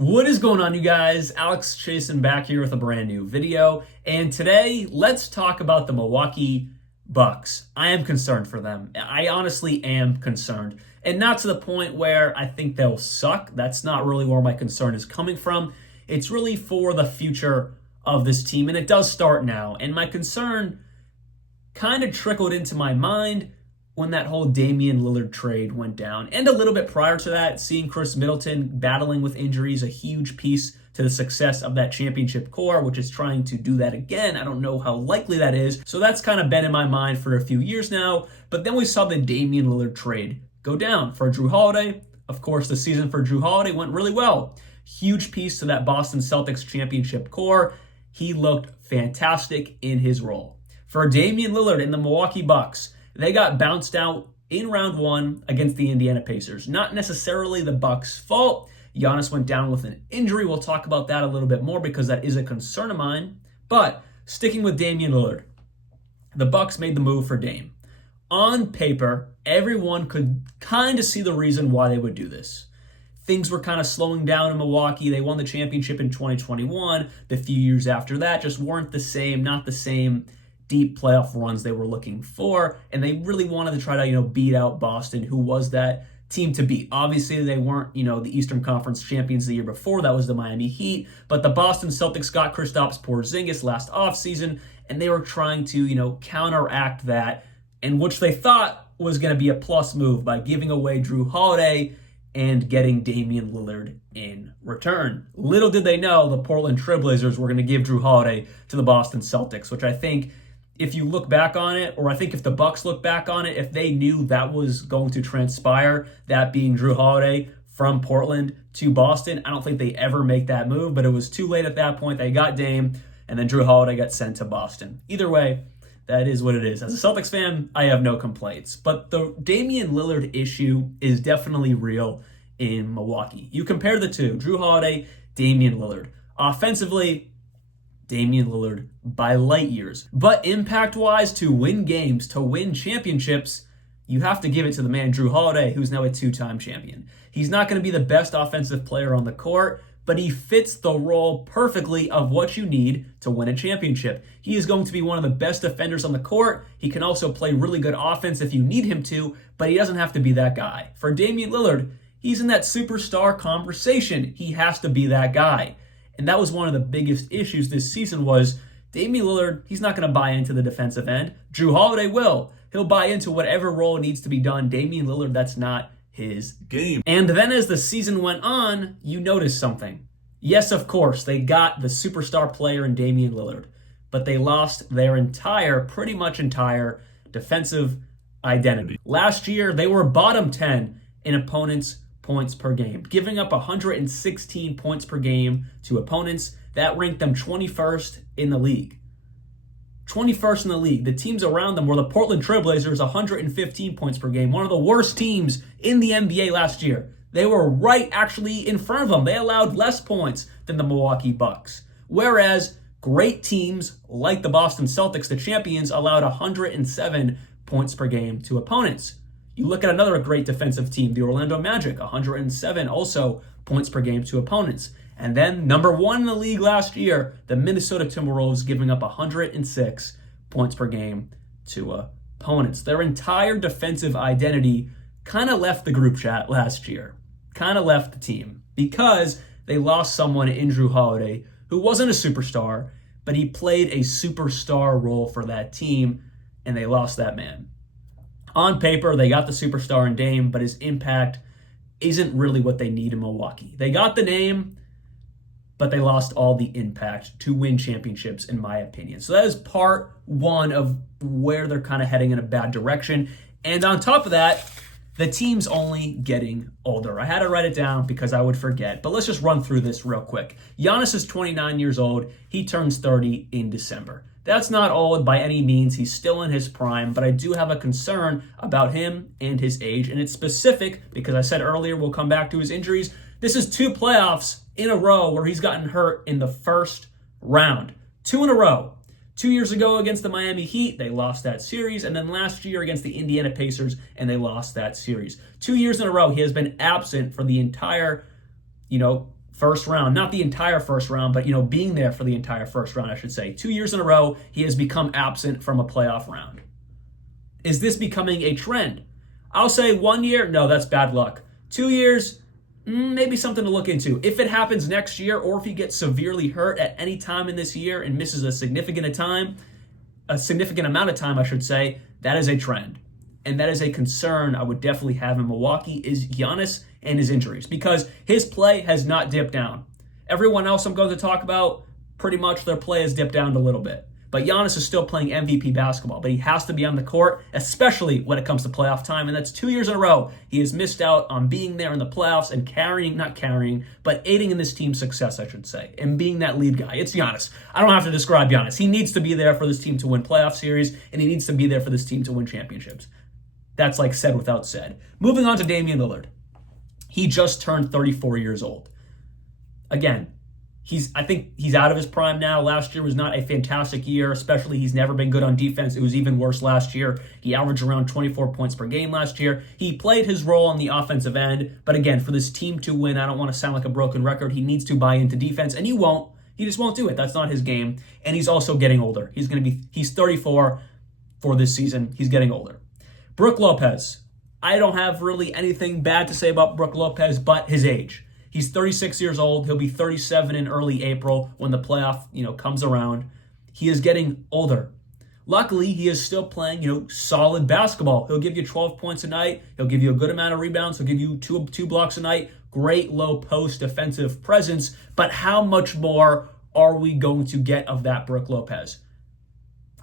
What is going on, you guys? Alex Chasen back here with a brand new video. And today, let's talk about the Milwaukee Bucks. I am concerned for them. I honestly am concerned. And not to the point where I think they'll suck. That's not really where my concern is coming from. It's really for the future of this team. And it does start now. And my concern kind of trickled into my mind when that whole Damian Lillard trade went down. And a little bit prior to that, seeing Khris Middleton battling with injuries, a huge piece to the success of that championship core, which is trying to do that again. I don't know how likely that is. So that's kind of been in my mind for a few years now. But then we saw the Damian Lillard trade go down for Jrue Holiday. Of course, the season for Jrue Holiday went really well. Huge piece to that Boston Celtics championship core. He looked fantastic in his role. For Damian Lillard and the Milwaukee Bucks, they got bounced out in round one against the Indiana Pacers. Not necessarily the Bucks' fault. Giannis went down with an injury. We'll talk about that a little bit more because that is a concern of mine. But sticking with Damian Lillard, the Bucks made the move for Dame. On paper, everyone could kind of see the reason why they would do this. Things were kind of slowing down in Milwaukee. They won the championship in 2021. The few years after that just weren't the same, not the same deep playoff runs they were looking for, and they really wanted to try to, beat out Boston, who was that team to beat. Obviously, they weren't, the Eastern Conference champions the year before. That was the Miami Heat, but the Boston Celtics got Kristaps Porzingis last offseason, and they were trying to, counteract that, and which they thought was going to be a plus move by giving away Jrue Holiday and getting Damian Lillard in return. Little did they know the Portland Trailblazers were going to give Jrue Holiday to the Boston Celtics, which I think, if you look back on it, or I think if the Bucks look back on it, if they knew that was going to transpire, that being Jrue Holiday from Portland to Boston, I don't think they ever make that move, but it was too late at that point. They got Dame, and then Jrue Holiday got sent to Boston. Either way, that is what it is. As a Celtics fan, I have no complaints. But the Damian Lillard issue is definitely real in Milwaukee. You compare the two, Jrue Holiday, Damian Lillard. Offensively, Damian Lillard by light years. But impact-wise, to win games, to win championships, you have to give it to the man Jrue Holiday, who's now a two-time champion. He's not going to be the best offensive player on the court, but he fits the role perfectly of what you need to win a championship. He is going to be one of the best defenders on the court. He can also play really good offense if you need him to, but he doesn't have to be that guy. For Damian Lillard, he's in that superstar conversation. He has to be that guy. And that was one of the biggest issues this season was Damian Lillard, he's not going to buy into the defensive end. Jrue Holiday will. He'll buy into whatever role needs to be done. Damian Lillard, that's not his game. And then as the season went on, you noticed something. Yes, of course, they got the superstar player in Damian Lillard, but they lost their pretty much entire defensive identity. Last year, they were bottom 10 in opponents' points per game, giving up 116 points per game to opponents. That ranked them 21st in the league. 21st in the league. The teams around them were the Portland Trailblazers, 115 points per game, one of the worst teams in the NBA last year. They were right actually in front of them. They allowed less points than the Milwaukee Bucks. Whereas great teams like the Boston Celtics, the champions, allowed 107 points per game to opponents. You look at another great defensive team, the Orlando Magic, 107 also points per game to opponents. And then number one in the league last year, the Minnesota Timberwolves, giving up 106 points per game to opponents. Their entire defensive identity kind of left the group chat last year, kind of left the team because they lost someone in Jrue Holiday who wasn't a superstar, but he played a superstar role for that team, and they lost that man. On paper, they got the superstar in Dame, but his impact isn't really what they need in Milwaukee. They got the name, but they lost all the impact to win championships, in my opinion. So that is part one of where they're kind of heading in a bad direction. And on top of that, the team's only getting older. I had to write it down because I would forget, but let's just run through this real quick. Giannis is 29 years old. He turns 30 in December. That's not old by any means. He's still in his prime, but I do have a concern about him and his age, and it's specific because I said earlier we'll come back to his injuries. This is 2 playoffs in a row where he's gotten hurt in the first round. 2 in a row. 2 years ago against the Miami Heat, they lost that series, and then last year against the Indiana Pacers, and they lost that series. 2 years in a row, he has been absent for the entire, first round, not the entire first round, but being there for the entire first round, I should say. 2 years in a row, he has become absent from a playoff round. Is this becoming a trend? I'll say 1 year, no, that's bad luck. 2 years, maybe something to look into. If it happens next year, or if he gets severely hurt at any time in this year and misses a significant amount of time, I should say, that is a trend. And that is a concern I would definitely have in Milwaukee, is Giannis and his injuries, because his play has not dipped down. Everyone else I'm going to talk about, pretty much their play has dipped down a little bit. But Giannis is still playing MVP basketball, but he has to be on the court, especially when it comes to playoff time. And that's 2 years in a row he has missed out on being there in the playoffs and aiding in this team's success, I should say, and being that lead guy. It's Giannis. I don't have to describe Giannis. He needs to be there for this team to win playoff series, and he needs to be there for this team to win championships. That's like said without said. Moving on to Damian Lillard. He just turned 34 years old. Again, I think he's out of his prime now. Last year was not a fantastic year, especially he's never been good on defense. It was even worse last year. He averaged around 24 points per game last year. He played his role on the offensive end, but again, for this team to win, I don't want to sound like a broken record. He needs to buy into defense, and he won't. He just won't do it. That's not his game, and he's also getting older. He's 34 for this season. He's getting older. Brook Lopez. I don't have really anything bad to say about Brook Lopez, but his age. He's 36 years old. He'll be 37 in early April when the playoff, comes around. He is getting older. Luckily, he is still playing, solid basketball. He'll give you 12 points a night. He'll give you a good amount of rebounds. He'll give you two blocks a night. Great low post defensive presence. But how much more are we going to get of that Brook Lopez?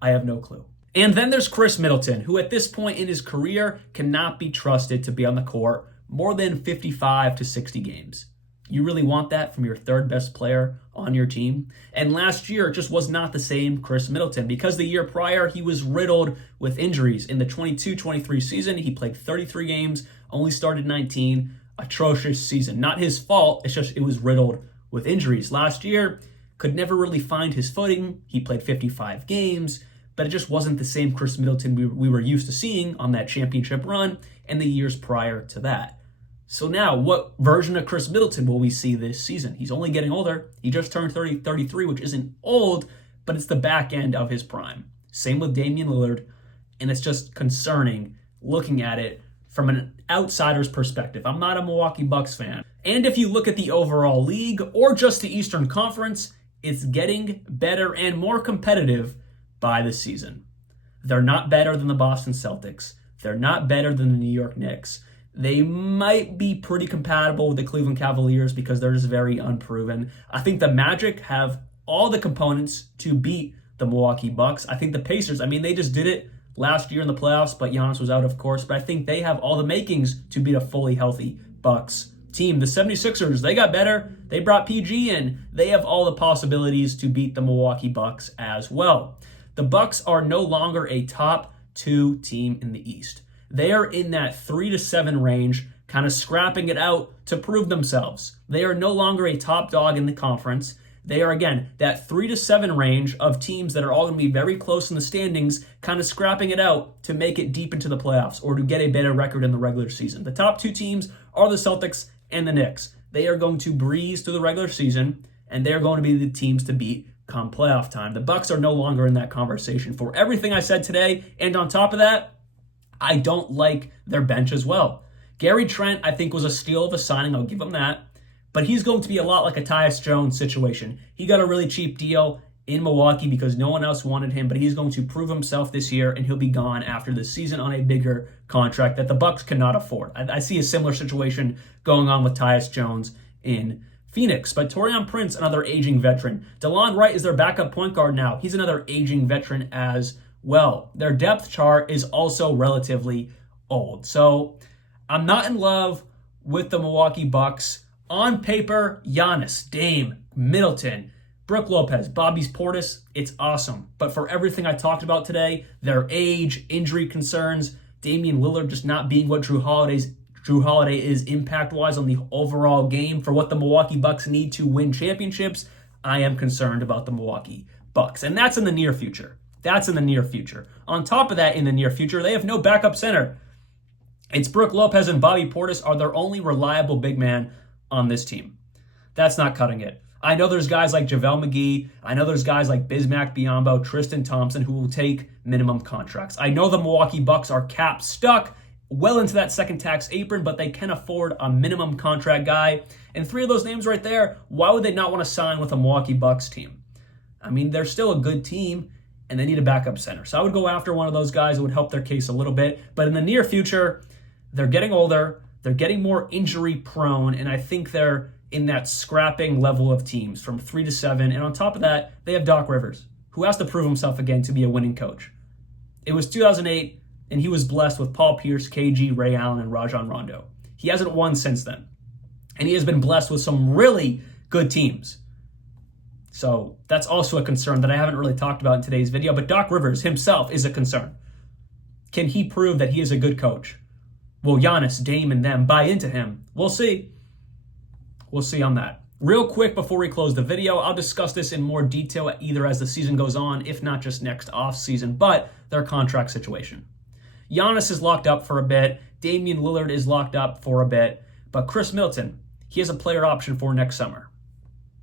I have no clue. And then there's Khris Middleton, who at this point in his career cannot be trusted to be on the court more than 55 to 60 games. You really want that from your third best player on your team? And last year, it just was not the same Khris Middleton, because the year prior, he was riddled with injuries. In the 22-23 season, he played 33 games, only started 19. Atrocious season. Not his fault, it's just it was riddled with injuries. Last year, could never really find his footing. He played 55 games, but it just wasn't the same Khris Middleton we were used to seeing on that championship run and the years prior to that. So now, what version of Khris Middleton will we see this season? He's only getting older. He just turned 33, which isn't old, but it's the back end of his prime. Same with Damian Lillard, and it's just concerning looking at it from an outsider's perspective. I'm not a Milwaukee Bucks fan. And if you look at the overall league or just the Eastern Conference, it's getting better and more competitive by the season. They're not better than the Boston Celtics. They're not better than the New York Knicks. They might be pretty compatible with the Cleveland Cavaliers because they're just very unproven. I think the Magic have all the components to beat the Milwaukee Bucks. I think the Pacers, they just did it last year in the playoffs, but Giannis was out, of course. But I think they have all the makings to beat a fully healthy Bucks team. The 76ers, they got better. They brought PG in. They have all the possibilities to beat the Milwaukee Bucks as well. The Bucks are no longer a top 2 team in the East. They are in that 3 to 7 range, kind of scrapping it out to prove themselves. They are no longer a top dog in the conference. They are, again, that 3 to 7 range of teams that are all going to be very close in the standings, kind of scrapping it out to make it deep into the playoffs or to get a better record in the regular season. The top 2 teams are the Celtics and the Knicks. They are going to breeze through the regular season, and they're going to be the teams to beat come playoff time. The Bucks are no longer in that conversation. For everything I said today, and on top of that, I don't like their bench as well. Gary Trent, I think, was a steal of a signing. I'll give him that. But he's going to be a lot like a Tyus Jones situation. He got a really cheap deal in Milwaukee because no one else wanted him, but he's going to prove himself this year, and he'll be gone after the season on a bigger contract that the Bucks cannot afford. I see a similar situation going on with Tyus Jones in Phoenix. But Taurean Prince, another aging veteran. DeLon Wright is their backup point guard now. He's another aging veteran as well. Their depth chart is also relatively old. So I'm not in love with the Milwaukee Bucks. On paper, Giannis, Dame, Middleton, Brook Lopez, Bobby Portis, it's awesome. But for everything I talked about today, their age, injury concerns, Damian Lillard just not being what Drew Holiday is impact-wise on the overall game for what the Milwaukee Bucks need to win championships, I am concerned about the Milwaukee Bucks. And that's in the near future. On top of that, in the near future, they have no backup center. It's Brook Lopez and Bobby Portis are their only reliable big man on this team. That's not cutting it. I know there's guys like JaVale McGee. I know there's guys like Bismack Biyombo, Tristan Thompson who will take minimum contracts. I know the Milwaukee Bucks are cap stuck well into that second tax apron, but they can afford a minimum contract guy. And three of those names right there, why would they not want to sign with a Milwaukee Bucks team? I mean, they're still a good team, and they need a backup center. So I would go after one of those guys. It would help their case a little bit. But in the near future, they're getting older. They're getting more injury prone, and I think they're in that scrapping level of teams from 3 to 7. And on top of that, they have Doc Rivers, who has to prove himself again to be a winning coach. It was 2008, and he was blessed with Paul Pierce, KG, Ray Allen, and Rajon Rondo. He hasn't won since then. And he has been blessed with some really good teams. So that's also a concern that I haven't really talked about in today's video, but Doc Rivers himself is a concern. Can he prove that he is a good coach? Will Giannis, Dame, and them buy into him? We'll see. We'll see on that. Real quick before we close the video, I'll discuss this in more detail either as the season goes on, if not just next offseason, but their contract situation. Giannis is locked up for a bit. Damian Lillard is locked up for a bit. But Khris Middleton, he has a player option for next summer.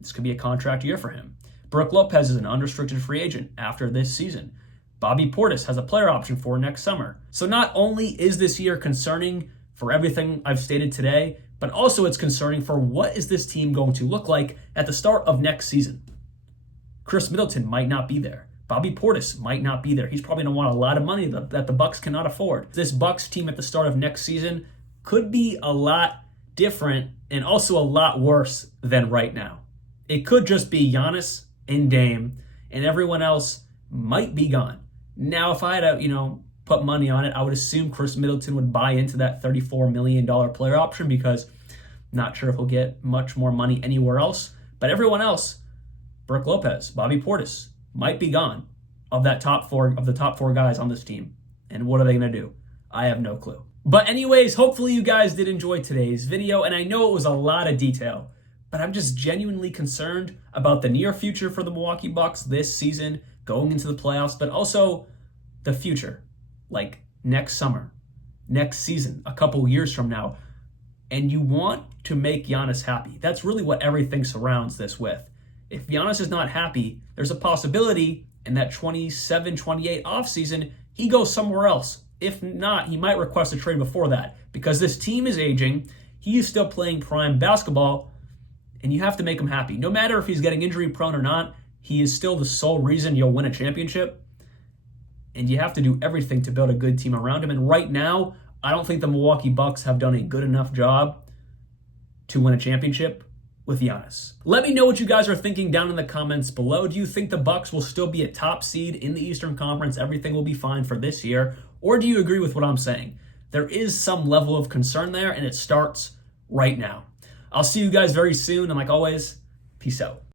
This could be a contract year for him. Brook Lopez is an unrestricted free agent after this season. Bobby Portis has a player option for next summer. So not only is this year concerning for everything I've stated today, but also it's concerning for what is this team going to look like at the start of next season. Khris Middleton might not be there. Bobby Portis might not be there. He's probably going to want a lot of money that the Bucks cannot afford. This Bucks team at the start of next season could be a lot different and also a lot worse than right now. It could just be Giannis and Dame, and everyone else might be gone. Now, if I had to, put money on it, I would assume Khris Middleton would buy into that $34 million player option because I'm not sure if he'll get much more money anywhere else. But everyone else, Brook Lopez, Bobby Portis, might be gone of the top four guys on this team. And what are they going to do? I have no clue. But anyways, hopefully you guys did enjoy today's video. And I know it was a lot of detail, but I'm just genuinely concerned about the near future for the Milwaukee Bucks this season, going into the playoffs, but also the future, like next summer, next season, a couple years from now. And you want to make Giannis happy. That's really what everything surrounds this with. If Giannis is not happy, there's a possibility in that 27-28 offseason, he goes somewhere else. If not, he might request a trade before that because this team is aging. He is still playing prime basketball, and you have to make him happy. No matter if he's getting injury prone or not, he is still the sole reason you'll win a championship. And you have to do everything to build a good team around him. And right now, I don't think the Milwaukee Bucks have done a good enough job to win a championship with Giannis. Let me know what you guys are thinking down in the comments below. Do you think the Bucks will still be a top seed in the Eastern Conference? Everything will be fine for this year. Or do you agree with what I'm saying? There is some level of concern there, and it starts right now. I'll see you guys very soon. And like always, peace out.